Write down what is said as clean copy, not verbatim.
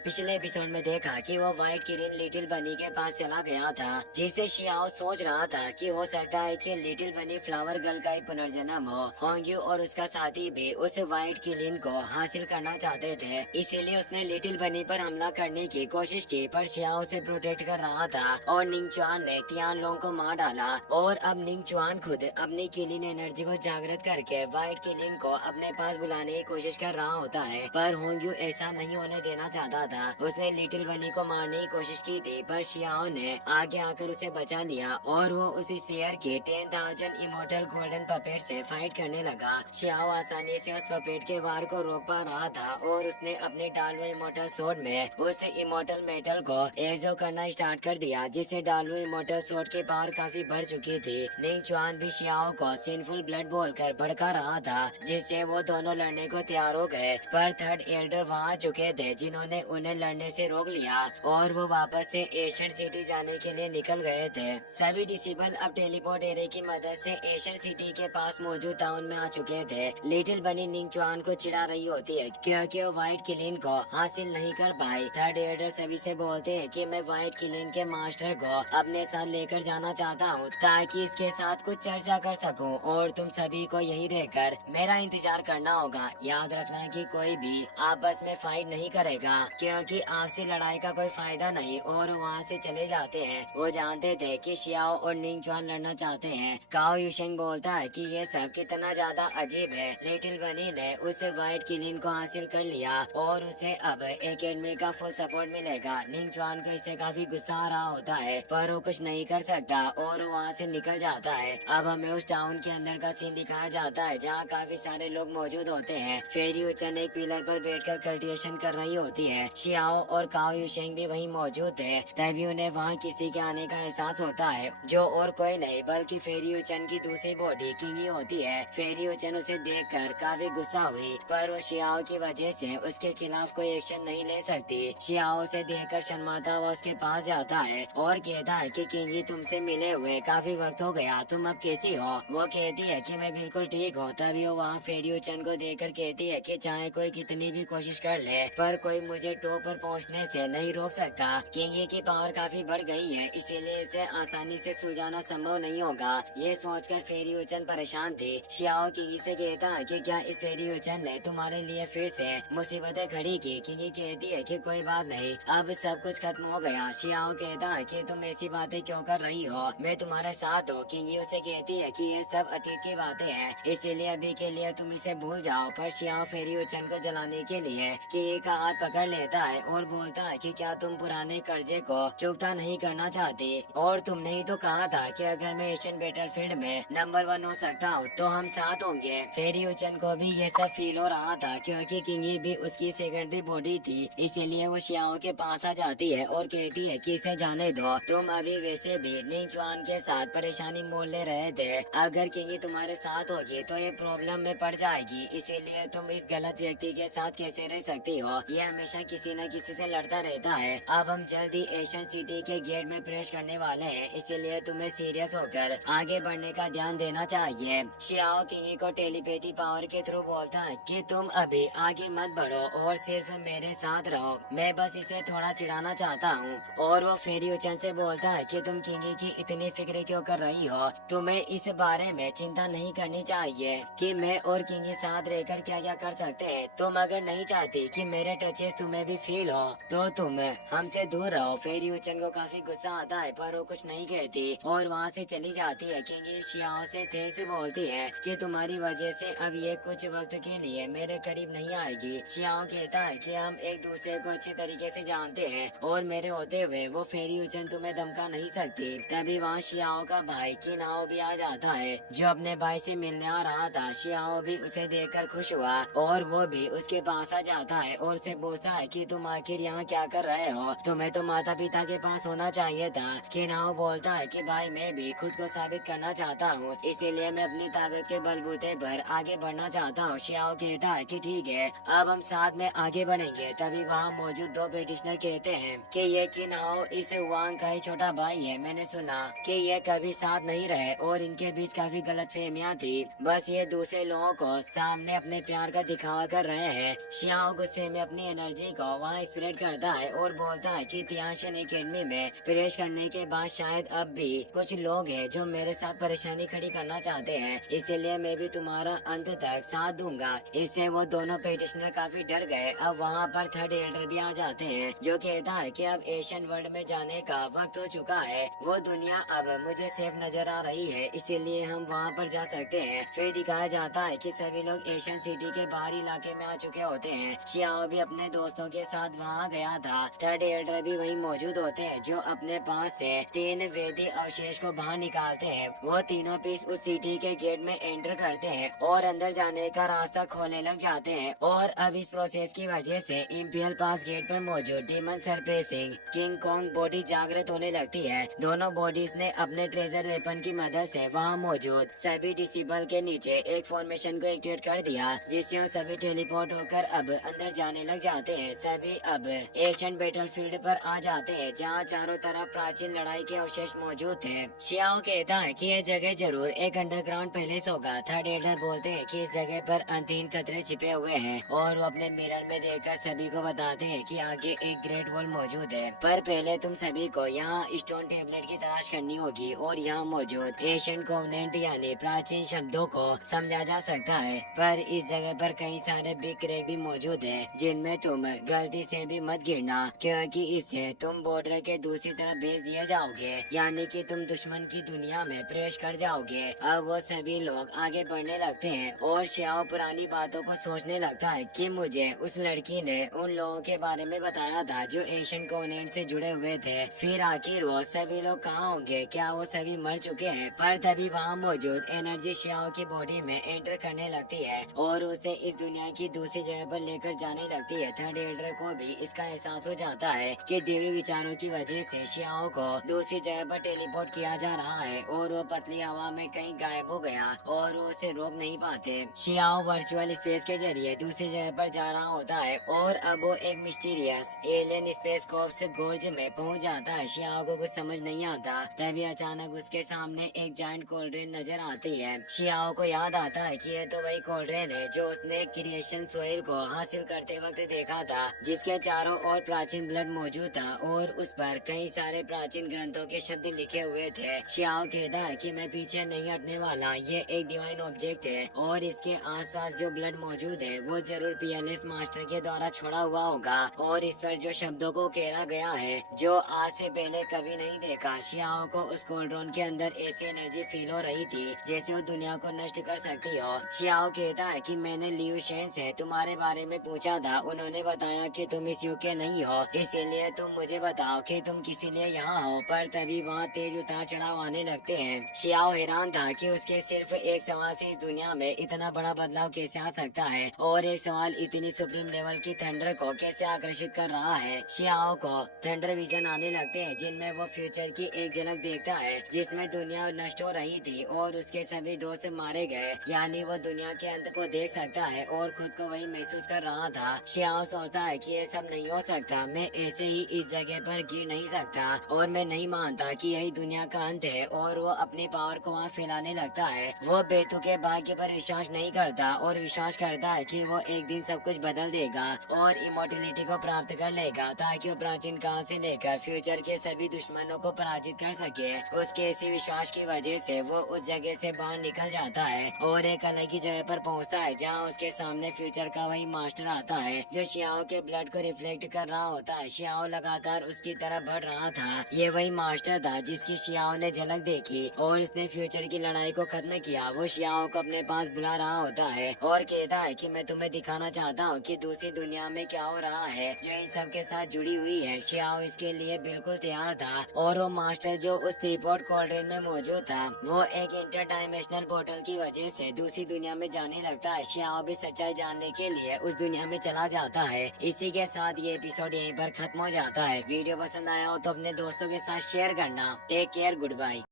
पिछले एपिसोड में देखा कि वो व्हाइट किरण लिटिल बनी के पास चला गया था, जिससे शियाओ सोच रहा था कि हो सकता है कि लिटिल बनी फ्लावर गर्ल का ही पुनर्जन्म हो। होंग्यू और उसका साथी भी उस व्हाइट किरण को हासिल करना चाहते थे, इसीलिए उसने लिटिल बनी पर हमला करने की कोशिश की, पर शियाओ से प्रोटेक्ट कर रहा था और निंगचुआन ने तियानलोंग को मार डाला। और अब निंगचुआन खुद अपनी किलिन एनर्जी को जागृत करके व्हाइट किलिन को अपने पास बुलाने की कोशिश कर रहा होता है, पर होंग्यू ऐसा नहीं होने देना चाहता था। उसने लिटिल बनी को मारने की कोशिश की थी, पर शियाओ ने आगे आकर उसे बचा लिया और वो उस स्फीयर के 10,000 इमोर्टल गोल्डन पपेट से फाइट करने लगा। शियाओ आसानी से उस पपेट के वार को रोक पा रहा था और उसने अपने डालवे इमोर्टल सोर्ड में उस इमोर्टल मेटल को एजो करना स्टार्ट कर दिया, जिससे डालवे इमोर्टल सोर्ड की पावर काफी बढ़ चुकी थी। निंगचुआन भी शियाओ को सिंफुल ब्लड बोलकर भड़का रहा था, जिससे वो दोनों लड़ने को तैयार हो गए, पर थर्ड एल्डर वहाँ चुके थे जिन्होंने उन्हें लड़ने से रोक लिया और वो वापस से एशियन सिटी जाने के लिए निकल गए थे। सभी डिसेबल अब टेलीपोर्ट एरे की मदद से एशियन सिटी के पास मौजूद टाउन में आ चुके थे। लिटिल बनी निंगचुआन को चिढ़ा रही होती है क्योंकि वो व्हाइट किलिन को हासिल नहीं कर पाई। थर्ड एल्डर सभी से बोलते हैं कि मैं व्हाइट किलिन के मास्टर को अपने साथ लेकर जाना चाहता हूँ ताकि इसके साथ कुछ चर्चा कर सकूं, और तुम सभी को यही रहकर मेरा इंतजार करना होगा। याद रखना कि कोई भी आपस में फाइट नहीं करेगा क्योंकि आपसी लड़ाई का कोई फायदा नहीं। और वहाँ से चले जाते हैं। वो जानते थे कि शियाओ और निंगचुआन लड़ना चाहते हैं। काओ युशेंग बोलता है कि ये सब कितना ज्यादा अजीब है। लिटिल बनी ने उस व्हाइट किलिन को हासिल कर लिया और उसे अब एकेडमी का फुल सपोर्ट मिलेगा। निंगचुआन को इससे काफी गुस्सा आ रहा होता है, पर वो कुछ नहीं कर सकता और वहाँ से निकल जाता है। अब हमें उस टाउन के अंदर का सीन दिखाया जाता है जहाँ काफी सारे लोग मौजूद होते हैं। फेरी उचन एक पिलर पर बैठकर कल्टिवेशन कर रही होती है। शियाओ और काओ युशेंग भी वहीं मौजूद है। तभी उन्हें वहाँ किसी के आने का एहसास होता है, जो और कोई नहीं बल्कि फेरी उचन की दूसरी बॉडी किंगी होती है। फेरी उचन उसे देखकर काफी गुस्सा हुई, पर वो शियाओ की वजह से उसके खिलाफ कोई एक्शन नहीं ले सकती। शियाओ से देखकर शर्माता हुआ उसके पास जाता है और कहता है कि किंगी तुमसे मिले हुए काफी वक्त हो गया, तुम अब कैसी हो? वो कहती है कि मैं बिल्कुल ठीक हूँ। तभी वो वहाँ फेरी उचन को देखकर कहती है कि चाहे कोई कितनी भी कोशिश कर ले, पर कोई मुझे टॉप पर पहुँचने से नहीं रोक सकता। किंगी की पावर काफी बढ़ गई है, इसीलिए इसे आसानी से सुलझाना संभव नहीं होगा। ये सोचकर फेरी उचन परेशान थी। शियाओ किंगी से कहता है कि क्या इस फेरी उचन ने तुम्हारे लिए फिर से मुसीबतें खड़ी की? किंगी कहती है कि कोई बात नहीं, अब सब कुछ खत्म हो गया। शियाओ कहता है कि तुम ऐसी बातें क्यों कर रही हो, मैं तुम्हारे साथ हूँ। किंगी उसे कहती है कि ये सब अतीत की बातें हैं, इसीलिए अभी के लिए तुम इसे भूल जाओ। पर शियाओ फेरी उचन को जलाने के लिए किंगी का हाथ पकड़ लेता है और बोलता है कि क्या तुम पुराने कर्जे को चुकता नहीं करना चाहती? और तुमने ही तो कहा था कि अगर मैं एशियन बैटलफील्ड में नंबर 1 हो सकता हूँ तो हम साथ होंगे। फेरी उचन को भी ये सब फील हो रहा था क्योंकि किंगी भी उसकी सेकेंडरी बॉडी थी, इसीलिए वो शियाओ के पास आ जाती है और कहती है कि इसे जाने दो, तुम अभी वैसे भी निंगचुआन के साथ परेशानी मोल ले रहे थे। अगर किंगी तुम्हारे साथ होगी तो ये प्रॉब्लम में पड़ जाएगी, इसीलिए तुम इस गलत व्यक्ति के साथ कैसे रह सकती हो? ये हमेशा किसी न किसी से लड़ता रहता है। अब हम जल्दी एशियन सिटी के गेट में प्रवेश करने वाले हैं, इसीलिए तुम्हें सीरियस होकर आगे बढ़ने का ध्यान देना चाहिए। शियाओ किंगी को टेलीपैथी पावर के थ्रू बोलता है कि तुम अभी आगे मत बढ़ो और सिर्फ मेरे साथ रहो, मैं बस इसे थोड़ा चिढ़ाना चाहता हूँ। और वो फेरी उचन से बोलता है कि तुम किंगी की इतनी फिक्र क्यों कर रही हो? तुम्हें इस बारे में चिंता नहीं करनी चाहिए कि मैं और किंगी साथ रहकर क्या क्या कर सकते हैं। तुम अगर नहीं चाहती कि मेरे टचेस तुम्हें भी फील हो तो तुम हमसे दूर रहो। फेरी उचन को काफी गुस्सा आता है, पर वो कुछ नहीं कहती और वहाँ से चली जाती है। किंगी शियाओ से तेज बोलती है कि तुम्हारी वजह से अब ये कुछ वक्त के लिए मेरे करीब नहीं आएगी। शियाओ कहता है कि हम एक दूसरे को अच्छी तरीके से जानते हैं और मेरे होते हुए वो फेरी उचन तुम्हें धमका नहीं सकती। तभी वहाँ शियाओ का भाई किनाओ भी आ जाता है, जो अपने भाई से मिलने आ रहा था। शियाओ भी उसे देखकर खुश हुआ और वो भी उसके पास आ जाता है और उसे पूछता है कि तुम आखिर यहाँ क्या कर रहे हो? तुम्हें तो माता पिता के पास होना चाहिए था। किनाओ बोलता है कि भाई मैं भी खुद को साबित करना चाहता हूँ, इसीलिए मैं अपनी ताकत के बलबूते पर आगे बढ़ना चाहता हूँ। शियाओ कहता है कि ठीक है, अब हम साथ में आगे बढ़ेंगे। तभी वहाँ मौजूद दो पेटिशनर कहते हैं कि ये किनाओ इस वांग का ही छोटा भाई है। मैंने सुना कि ये कभी साथ नहीं रहे और इनके बीच काफी गलतफहमियां थी, बस ये दूसरे लोगों को सामने अपने प्यार का दिखावा कर रहे हैं। शियाओ गुस्से में अपनी एनर्जी को वहाँ स्प्रेड करता है और बोलता है कि तियाशन एकेडमी में प्रवेश करने के बाद शायद अब भी कुछ लोग हैं जो मेरे साथ परेशानी खड़ी करना चाहते हैं, इसीलिए मैं भी तुम्हारा अंत तक साथ दूंगा। इससे वो दोनों पेटिशनर काफी डर गए। अब वहाँ पर थर्ड एल्डर भी आ जाते हैं जो कहता है कि अब एशियन वर्ल्ड में जाने का वक्त हो चुका है। वो दुनिया अब मुझे सेफ नजर आ रही है, इसीलिए हम वहाँ पर जा सकते हैं। फिर दिखाया जाता है कि सभी लोग एशियन सिटी के बाहरी इलाके में आ चुके होते हैं। शियाओ भी अपने दोस्तों के साथ वहाँ गया था। थर्ड एल्डर भी वहीं मौजूद होते हैं जो अपने पास से 3 वेदी अवशेष को बाहर निकालते हैं। वो तीनों पीस उस सिटी के गेट में एंटर करते हैं और अंदर जाने का रास्ता खोलने लग जाते हैं। और अब इस प्रोसेस की वजह से इंपीरियल पास गेट पर मौजूद डीमन सरप्रेसिंग किंग कॉन्ग बॉडी जागृत होने लगती है। दोनों बॉडीज ने अपने ट्रेजर वेपन की मदद से वहाँ मौजूद सभी डिसेबल के नीचे एक फॉर्मेशन को एक्टिवेट कर दिया, जिससे वो सभी टेलीपोर्ट होकर अब अंदर जाने लग जाते हैं। सभी अब एशियन बैटलफील्ड पर आ जाते हैं जहाँ चारों तरफ प्राचीन लड़ाई के अवशेष मौजूद थे। शियाओ कहता है कि यह जगह जरूर एक अंडरग्राउंड पैलेस होगा। थर्ड एल्डर बोलते हैं कि इस जगह पर अंतहीन खतरे छिपे हुए हैं और वो अपने मिरर में देखकर सभी को बताते हैं कि आगे एक ग्रेट वॉल मौजूद है, पर पहले तुम सभी को यहाँ स्टोन टेबलेट की तलाश करनी होगी और यहाँ मौजूद एशियन कोवेनेंट यानी प्राचीन शब्दों को समझा जा सकता है। पर इस जगह पर कई सारे बिग क्रैक भी मौजूद है जिनमें तुम गलती से भी मत गिरना, क्योंकि इससे तुम बॉर्डर के दूसरी तरफ भेज दिए जाओगे, यानी कि तुम दुश्मन की दुनिया में प्रवेश कर जाओगे। अब वो सभी लोग आगे बढ़ने लगते हैं और शियाओ पुरानी बातों को सोचने लगता है कि मुझे उस लड़की ने उन लोगों के बारे में बताया था जो एशियन कोवेनेंट से जुड़े हुए थे। फिर आखिर वो सभी लोग कहाँ होंगे? क्या वो सभी मर चुके हैं? पर तभी वहाँ मौजूद एनर्जी शियाओ की बॉडी में एंटर करने लगती है और उसे इस दुनिया की दूसरी जगह पर लेकर जाने लगती है। थर्ड एल्डर को भी इसका एहसास हो जाता है कि देवी विचारों की वजह से शियाओ को दूसरी जगह पर टेलीपोर्ट किया जा रहा है और वो पतली हवा में कहीं गायब हो गया और वो उसे रोक नहीं पाते। शियाओ वर्चुअल स्पेस के जरिए दूसरी जगह पर जा रहा होता है और अब वो एक मिस्टीरियस एलियन स्पेस कॉर्प्स गोर्ज में पहुंच जाता है। शियाओ को कुछ समझ नहीं आता, तभी अचानक उसके सामने एक जायंट कोल्ड्रेन नजर आती है। शियाओ को याद आता है कि ये तो वही कोल्ड्रेन है जो उसने क्रिएशन सोइल को हासिल करते वक्त देखा था, जिसके चारों ओर प्राचीन ब्लड मौजूद था और उस पर कई सारे प्राचीन ग्रंथों के शब्द लिखे हुए थे। शियाओ कहता है कि मैं पीछे नहीं हटने वाला, ये एक डिवाइन ऑब्जेक्ट है और इसके आसपास जो ब्लड मौजूद है वो जरूर पीएलएस मास्टर के द्वारा छोड़ा हुआ होगा और इस पर जो शब्दों को घेरा गया है जो आज से पहले कभी नहीं देखा। शियाओ को उस कोल्ड्रोन के अंदर ऐसी एनर्जी फील हो रही थी जैसे वो दुनिया को नष्ट कर सकती हो। शियाओ कहता है कि मैंने लियू शेन से तुम्हारे बारे में पूछा था, उन्होंने बताया कि तुम इस युग के नहीं हो, इसीलिए तुम मुझे बताओ कि तुम किसी लिए यहाँ हो। पर तभी वहाँ तेज उतार चढ़ाव आने लगते हैं। शियाओ हैरान था कि उसके सिर्फ एक सवाल से इस दुनिया में इतना बड़ा बदलाव कैसे आ सकता है और एक सवाल इतनी सुप्रीम लेवल की थंडर को कैसे आकर्षित कर रहा है। शियाओ को थंडर विजन आने लगते हैं जिनमें वो फ्यूचर की एक झलक देखता है जिसमें दुनिया नष्ट हो रही थी और उसके सभी दोस्त मारे गए, यानी वो दुनिया के अंत को देख सकता है और खुद को वही महसूस कर रहा था। शियाओ सोचता है कि ये सब नहीं हो सकता, मैं ऐसे ही इस जगह पर गिर नहीं सकता और मैं नहीं मानता कि यही दुनिया का अंत है और वो अपनी पावर को वहाँ फैलाने लगता है। वो बेतु के भाग्य पर विश्वास नहीं करता और विश्वास करता है कि वो एक दिन सब कुछ बदल देगा और इमोर्टलिटी को प्राप्त कर लेगा ताकि वो प्राचीन काल से लेकर फ्यूचर के सभी दुश्मनों को पराजित कर सके। उसके इसी विश्वास की वजह से वो उस जगह से बाहर निकल जाता है और एक अलग ही जगह पर पहुंचता है जहां उसके सामने फ्यूचर का वही मास्टर आता है जो शियाओ के ब्लड को रिफ्लेक्ट कर रहा होता है। शियाओ लगातार उसकी तरफ बढ़ रहा था। ये वही मास्टर था जिसकी शियाओ ने झलक देखी और उसने फ्यूचर की लड़ाई को खत्म किया। वो शियाओ को अपने पास बुला रहा होता है और कहता है कि मैं तुम्हें दिखाना चाहता हूँ कि दूसरी दुनिया में क्या हो रहा है जो इन सब के साथ जुड़ी हुई है। शियाओ इसके लिए बिल्कुल तैयार था और वो मास्टर जो उस थ्रीपोर्ट कोल्ड्रेन में मौजूद था वो एक इंटर डायमेंशनल पोर्टल की वजह से दूसरी दुनिया में जाने लगता है। शियाओ भी सच्चाई जानने के लिए उस दुनिया में चला जाता है। इसी के साथ ये एपिसोड यहीं पर खत्म हो जाता है। वीडियो पसंद आया हो तो अपने दोस्तों के साथ शेयर करना। Take care, good bye.